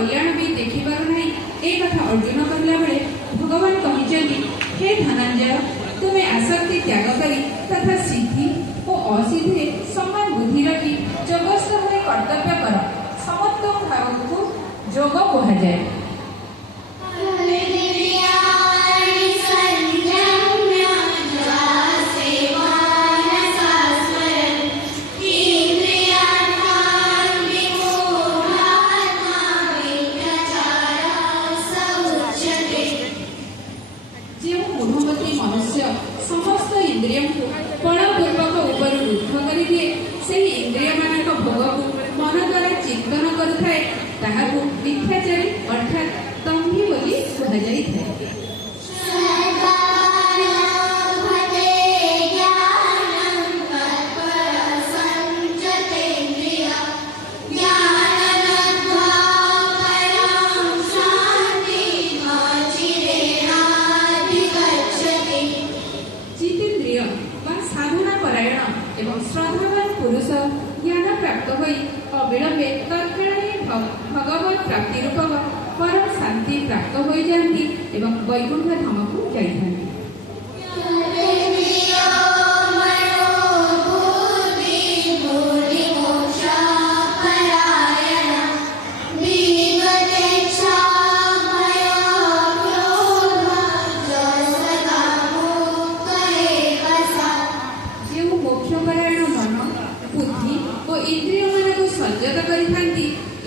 कल्याण भी देखिबार नहीं ए कथा अर्जुन कहला बेले भगवान कहिचंती हे धनंजय तुम्हें आसक्ति त्याग करी तथा सिद्धि और असिद्धि समान बुद्धि रखी जोगस्थ होई कर्तव्य कर समस्त भाव को जोग कहा जाए। समस्त इंद्रिय को बलपूर्वक ऊपर रुद्ध कर दिए से इंद्रिय मान भोग को मन द्वारा चिंतन करुए मिथ्याचारी अर्थात तंभी बोली कहुई। श्रद्धावान पुरुष ज्ञान प्राप्त होई अविलंबे तत्क्षणे भगवत प्राप्ति रूप परम शांति प्राप्त हो जाती एवं वैकुंठ धाम को जाती।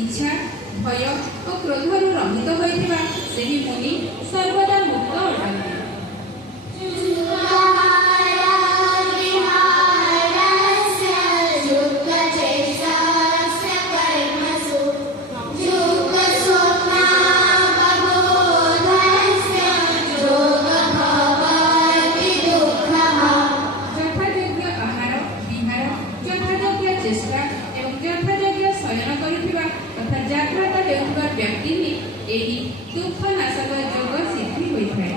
इच्छा भय और क्रोध रहित होइथिबा सेहि मुनि सर्वदा मुक्त अटंती। यथायोग्य आहार विहार यथायोग्य चेष्टा एवं यथायोग्य शयन करुथिबा तथा जाग्रत हेउथिबा व्यक्ति ही एही दुख नाशक योग सिद्धि होइଥାଏ।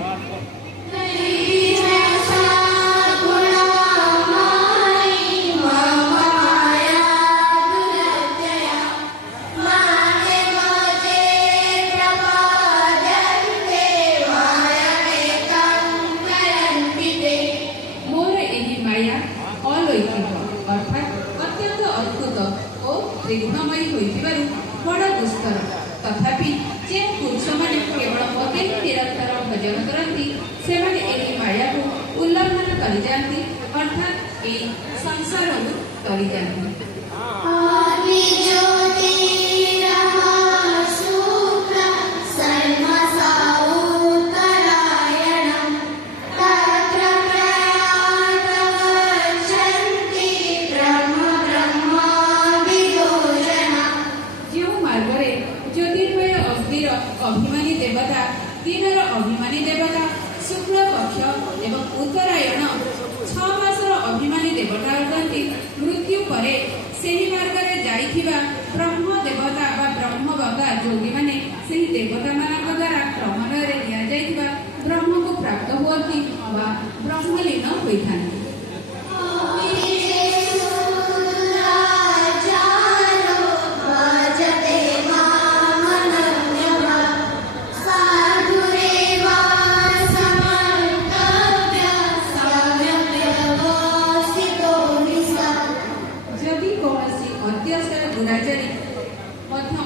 मोर एही माया अलौकिक अर्थात अत्यंत अद्भुत और दीर्घमयी होइथिबारु बड़ दुस्तर तथापि जे पुरुष माने केवल मते ही निरंतर भजन करती से माने एही माया को उल्लंघन कर जाती अर्थात ए संसार को कर जाती। अभिमानी देवता दिनर अभिमानी देवता शुक्ल पक्ष एवं उत्तरायण 6 मासर अभिमानी देवता अटंती। मृत्यु परे सेही मार्ग रे जाइथिबा ब्रह्म देवता बा ब्रह्म बाबा योगी माने सेही देवता मानक द्वारा ब्रह्मण रे निया जाइथिबा ब्रह्म को प्राप्त होती बा ब्रह्मलीन होइथांती।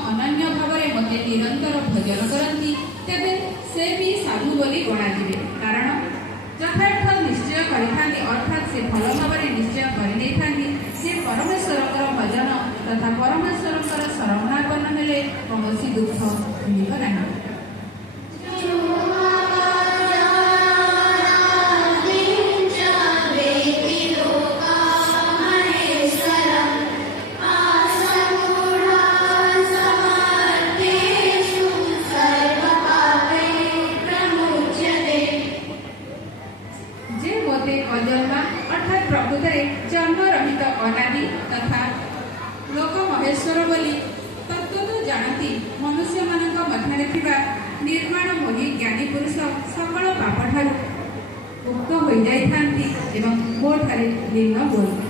अनन्य भाव मते निरंतर भजन करती तेबे से भी साधु बोली गणाजिबे कारण यथार्थ निश्चय करिथांती अर्थात से भल भाव निश्चय करि से परमेश्वर भजन तथा परमेश्वर शरणागमन हेले कौनसी दुख मिलिब नहीं। अजन्मा अर्थात प्रकृतरे जन्म रहित अनादि तथा लोक महेश्वर बोली तत्व तो जानती मनुष्य मानक मध्य निर्माण मोहि ज्ञानी पुरुष सकल पाप ठारू मुक्त हो जाइथांती एवं मो ठारे लीन बोली।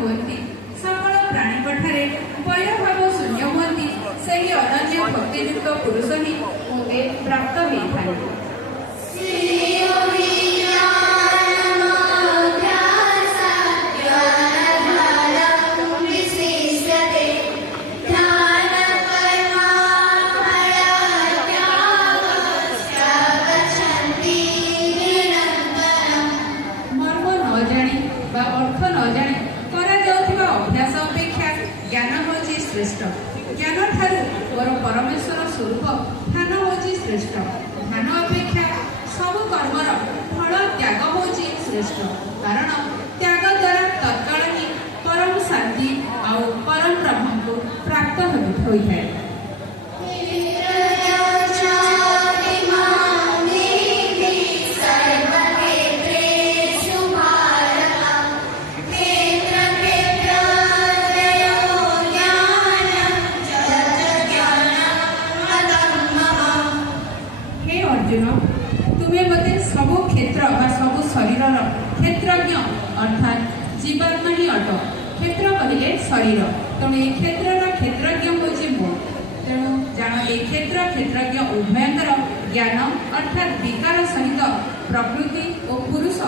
ହୁଅନ୍ତି, ସକଳ ପ୍ରାଣୀଙ୍କଠାରେ ବୈରଭାବ ଶୂନ୍ୟ ହୁଅନ୍ତି, ସେହି ଅନନ୍ୟ ଭକ୍ତିଯୁକ୍ତ ପୁରୁଷ ହିଁ ମୋତେ ପ୍ରାପ୍ତ ହେଇଥାନ୍ତି। श्रेष्ठ ज्ञान ठारू मोर परमेश्वर स्वरूप ध्यान होची श्रेष्ठ ध्यान अपेक्षा सब कर्मर फल त्याग होची श्रेष्ठ कारण त्याग द्वारा तत्काल ही परम शांति और परम ब्रह्म को प्राप्त होता है। तुम्हें मते सब क्षेत्र सब शरीर क्षेत्रज्ञ अर्थात जीवात्मा ही अट क्षेत्र कहले शरीर तेणु ये क्षेत्र क्षेत्रज्ञ हूँ मो तेणु जान ये क्षेत्र क्षेत्रज्ञ उभयंकर ज्ञान अर्थात विकार सहित प्रकृति और पुरुष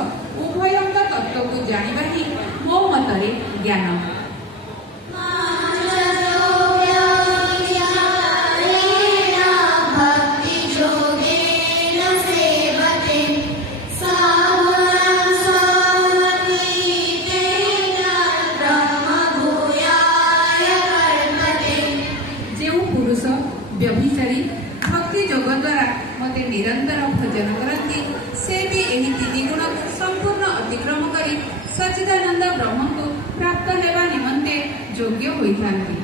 उभयंक तत्व को जानिबा ही मो मतरे ज्ञान। व्यभिचारी भक्ति जोग द्वारा मते निरंतर भजन करती से भी यही तीन गुण संपूर्ण अतिक्रम करी सच्चिदानंद ब्रह्म को प्राप्त हेबा निमंते योग्य होइथांती।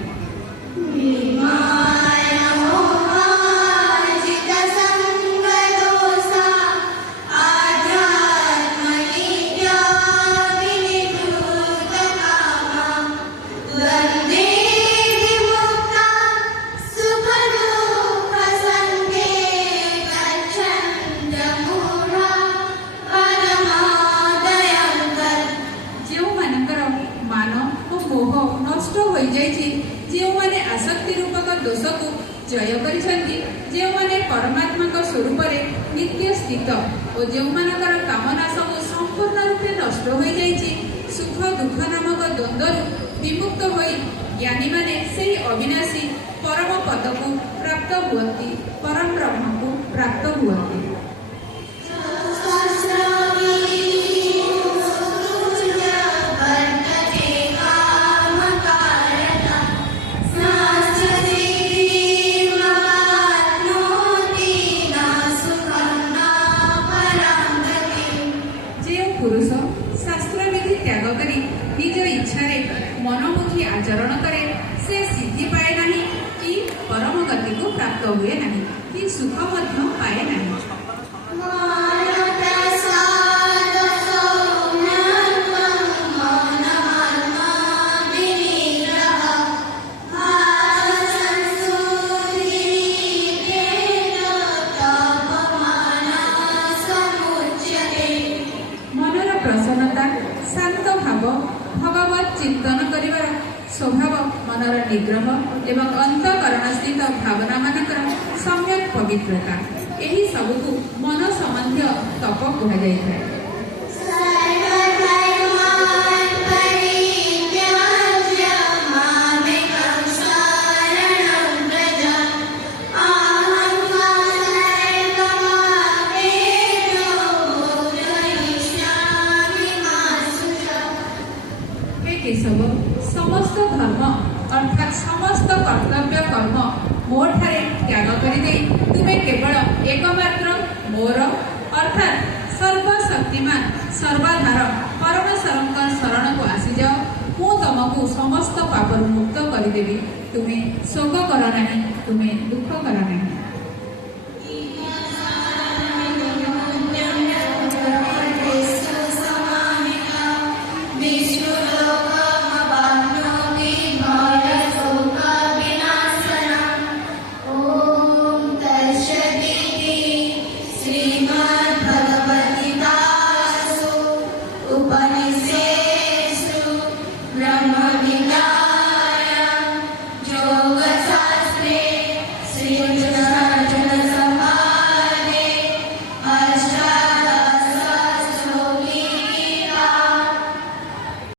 आसक्ति रूपक दोष को जय करिसेंती जे माने परमात्मा का स्वरूप रे नित्य स्थित और जे मानकर कामना सब संपूर्ण रूपे नष्ट हो जाइछि सुख दुख नामक द्वंद्व विमुक्त होई ज्ञानी माने सही अविनाशी परम पद को प्राप्त हुअंती परम ब्रह्म को प्राप्त हुअंती। पुरुष शास्त्र विधि त्याग करी निज इच्छा रे मनमुखी आचरण करे से सिद्धि पाए नहीं कि परम गति को प्राप्त हुए नहीं कि सुख मध्य पाए नहीं। प्रसन्नता शांत भाव भगवत चिंतन करिवार स्वभाव मनर निग्रह एवं अंतकरण स्थित भावना मानकर सम्यक पवित्रता यही सबको मन संबंधी तप कहा जाए। केशव समस्त धर्म अर्थात समस्त कर्तव्य कर्म मोठारे त्याग करिदे तुम्हें केवल एकमात्र मोर अर्थात सर्वशक्तिमान सर्वाधार परमेश्वर शरण को आसी जाओ मु तुमको समस्त पापरु मुक्त करिदेवी तुम्हें शोक कर नहीं तुम्हें दुख कर नहीं।